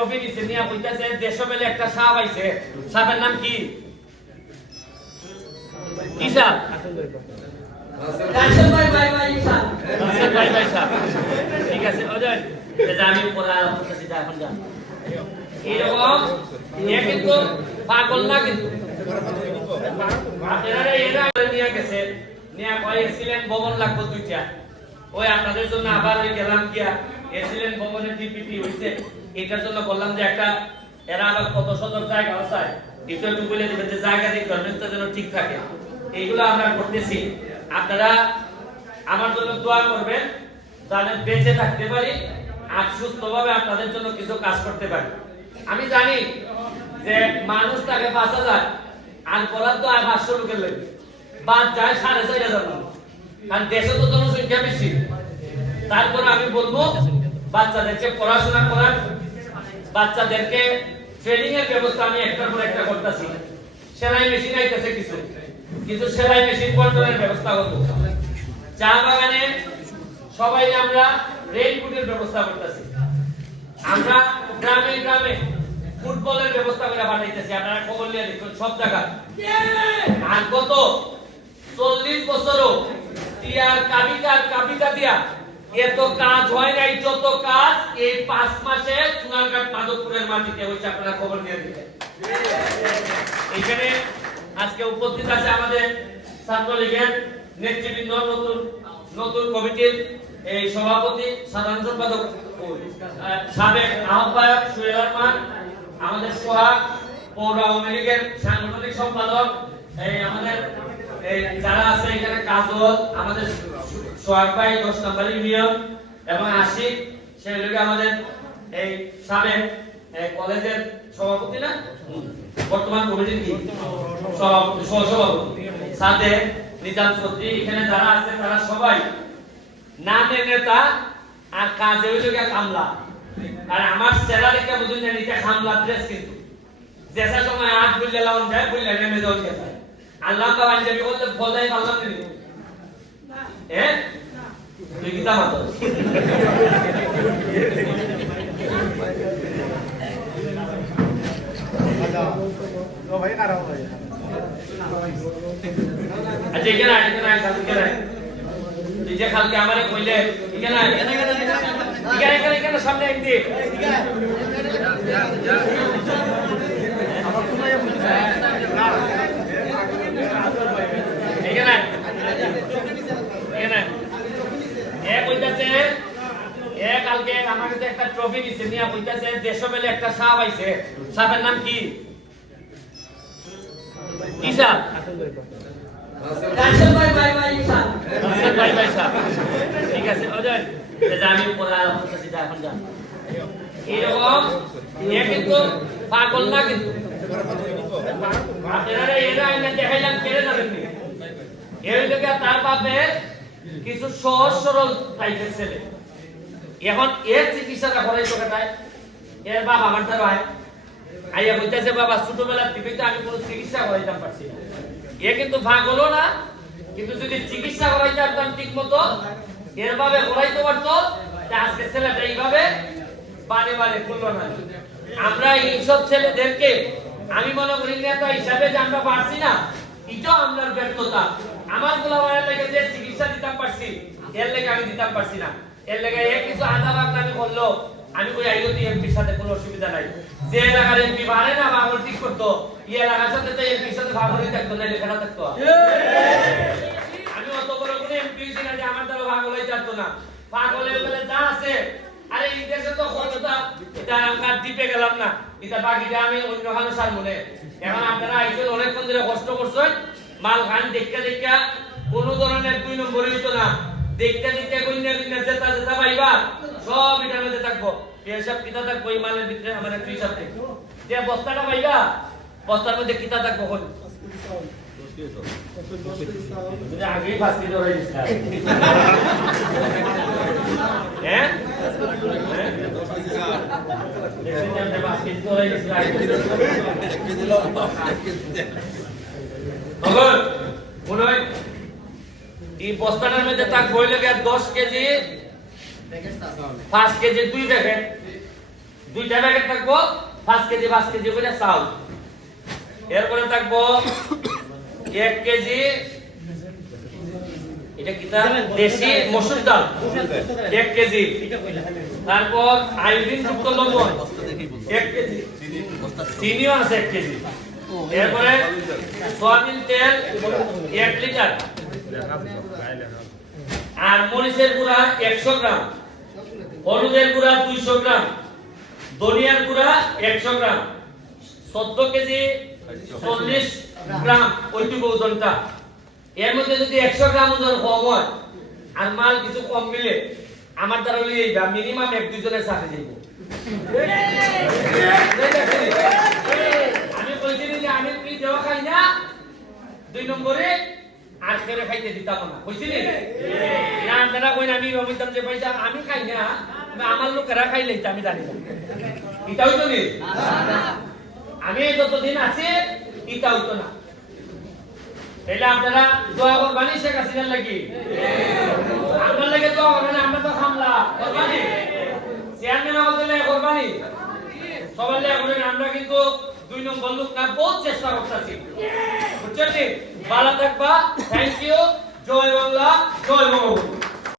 Trophy নিচে নিয়ে কইতাছে দেশ মেলে একটা সাপ আইছে। সাপের নাম কি? কি সাপ? রাশেদ ভাই ভাই ভাই ইসান রাশেদ ভাই ভাই সাপ। ঠিক আছে অজয় এই যে আমি পড়া করতেছি যা এখন যা। এরকম কিন্তু পাগল না কিন্তু। আপনারা এরা নিয়ে গেছে। নিয়ে কয় এসিলেন ভবন লাগবে দুইটা। ওই আপনাদের জন্য আবার গেলাম গিয়া। এসিলেন ভবনের ডিপিটি হইছে। এটার জন্য বললাম যে একটা এরা আবার কত শতক জায়গা আছে একটু একটু বলে দিবেন যে জায়গা দিয়ে গভর্নমেন্টটা যেন ঠিক থাকে। এইগুলো আমরা করতেছি। আপনারা আমার জন্য দোয়া করবেন যাতে বেঁচে থাকতে পারি আর সুস্থভাবে আপনাদের জন্য কিছু কাজ করতে পারি। আমি জানি যে মানুষ তাকে পাঁচ হাজার, আর বরাদ্দ আর পাঁচশো লোকের লাগে। বাদ যায় সাড়ে চার হাজার মানুষ। কারণ দেশে তো জনসংখ্যা বেশি। তারপরে আমি বলব, বাচ্চাদেরকে পড়াশোনা করার বাচ্চাদেরকে ট্রেনিং এর ব্যবস্থা আমি একটার পর একটা করতেছি। সেলাই মেশিন আইতেছে কিছু। কিন্তু সেলাই মেশিন বন্টনের ব্যবস্থা করব। চা বাগানে সবাই আমরা রেইনকোটের ব্যবস্থা করতেছি। আমরা গ্রামে গ্রামে ফুটবলের ব্যবস্থা করে পাঠাইতেছি আপনারা খবর নিয়ে দেখুন, সব জায়গায় আর গত চল্লিশ বছরও টিয়ার কাবিকার কাবিকা দিয়া এত কাজ হয় নাই, যত কাজ, এই পাঁচ মাসে চুনারঘাট মাধবপুরের মাটিতে হয়েছে, আপনারা খবর নিয়ে দিবেন। এখানে আজকে উপস্থিত আছে আমাদের ছাত্রলীগের নেতৃবৃন্দ, নতুন নতুন কমিটির এই সভাপতি, সাধারণ সম্পাদক সাবেক আহ্বায়ক সুহেল রহমান আমাদের সোহাগ, পৌর আওয়ামী লীগের সাংগঠনিক সম্পাদক, এই আমাদের যারা আছে এখানে কাজল, আমাদের সো- সোহাগ ভাই দশ নম্বর ইউনিয়ন এবং আশিক, সেই লোকে আমাদের এই সাবেক কলেজের সভাপতি না? বর্তমান কমিটির কি? সভাপতি, সহসভাপতি। সাথে নিজাম চৌধুরী, এখানে যারা আছে তারা সবাই নামে নেতা আর কাজে হইল গিয়া কামলা আর আমার স্যালারিটা বুঝুন জানি, এটা কামলা ড্রেস কিন্তু। যেসা সময় আট বুঝলে লাউন যায় বুঝলে নেমে যাও আল্লাহ কা পাঞ্জাবি বলতে বলদাই পারলাম নি এ? তুই কিতা মাতো আচ্ছা এখানে আয়, এখানে আয়, কালকে এখানে। তুই আমারে কইলে এখানে সামনে একদি এখানে আয়। এখানে আয়। এ কইতাছে এ কালকে আমার কাছে একটা ট্রফি নিছে নিয়া কইতাছে দেশ মেলে একটা সাপ আইছে। সাপের নাম কি? কি সাপ? রাশেদ ভাই ভাই ভাই ইসান রাশেদ ভাই ভাই সাহেব। ঠিক আছে অজয় আমি পড়া করতেছি এখন যা। এরকম এ কিন্তু পাগল না কিন্তু। আপনারা এরা এনে দেখাইলাম কেড়ে যাবেন নি? এই লোকে তার বাপে কিছু সহজ সরল টাইপের ছেলে। এখন এর চিকিৎসাটা করাই তো কেটায় এর বাবা আমার দ্বারা হয়। আইয়া কইতাছে, বাবা ছোটবেলা থেকে তো আমি কোনো চিকিৎসা করাইতাম পারছি না। এ কিন্তু ভাগ হলো না, কিন্তু যদি চিকিৎসা করাইতে পারতাম ঠিক মতো, এর ভাবে করাইতে পারতো আজকে ছেলেটা এইভাবে বারে বারে করল না। আমরা এইসব ছেলেদেরকে, আমি মনে করি নেতা হিসাবে যে আমরা পারছি না, এটাও আমরা ব্যর্থতা। আমার গোলামায়ের লেগে যে চিকিৎসা দিতাম পারছি, এর লেগে আমি দিতাম পারছি না। এর লেগে এ কিছু আধা আমি বলল আমি কই আইও তুই এমপির সাথে, কোনো অসুবিধা নাই। যে এলাকার এমপি পারে না ভাগল ঠিক করতো। এই এলাকার সাথে তো এমপির সাথে ভাগলই থাকতো না লেখাটা থাকতো। আমি অত বড় কোনো এমপি না যে আমার দ্বারা হয়ে থাকতো না। পাগলের বেলা যা আছে, আরে এই দেশে তো ক্ষমতা এটা আমরা দ্বীপে গেলাম না। এটা বাকিটা আমি অন্য কারও সার মনে এখন আপনারা আইসেন, অনেকক্ষণ ধরে কষ্ট করছেন। মাল খান দেখতে দেখতে কোনো ধরনের দুই নম্বর হইতো না। দেখতে দেখতে কন্যা কন্যা জেতা জেতা পাইবা। সব এটার মধ্যে থাকব। এসব কিতা থাকব এই মালের ভিতরে আমার একটু হিসাব দেখব যে বস্তাটা পাইবা বস্তার মধ্যে কিতা থাকব হল তুমি ফাঁসি ধরে হ্যাঁ? হ্যাঁ? মনে হয় এই বস্তাটার মধ্যে তাক বই লাগে দশ কেজি, পাঁচ কেজি, দুই প্যাকেট। দুইটা প্যাকেট থাকব, পাঁচ কেজি পাঁচ কেজি করে চাউল। এরপরে থাকব এক কেজি, এটা কি তা? দেশি মসুর ডাল। এক কেজি। তারপর আয়োডিন যুক্ত লবণ। এক কেজি। চিনিও আছে এক কেজি। এরপরে সয়াবিন তেল এক লিটার। মরিচের গুঁড়া একশো গ্রাম, হলুদের গুঁড়া দুইশো গ্রাম, ধনিয়ার গুঁড়া একশো গ্রাম, চোদ্দ কেজি চল্লিশ গ্রাম ওইটুকু ওজনটা। এর মধ্যে যদি একশো গ্রাম ওজন কম হয়, আর মাল কিছু কম মিলে, আমার দ্বারা লিয়ে যাইবা মিনিমাম এক দুজনের সাথে যাইব আমি কইছিলি যে আমি দেওয়া খাই না? দুই নম্বরে আট করে খাইতে দিতাম না কইছিলি? না আপনারা কইন আমি রমিতাম যে পয়সা আমি খাই না আমি আমার লোকেরা খাইলে আমি জানি না। এটাও তো নেই আমি যতদিন আছি ইটা হইতো না। তাহলে আপনারা দোয়া করবানি শেখ হাসিনার লাগি? আপনার লাগে দোয়া করবেন আমরা তো খামলা করবানি? চেয়ারম্যান আমাদের করবানি? সবার লাগে আমরা কিন্তু দুই নম্বর লোক না, বহুত চেষ্টা করতেছি। বুঝছেন ভালো থাকবা thank you Joy Bangla, Joy Bangabandhu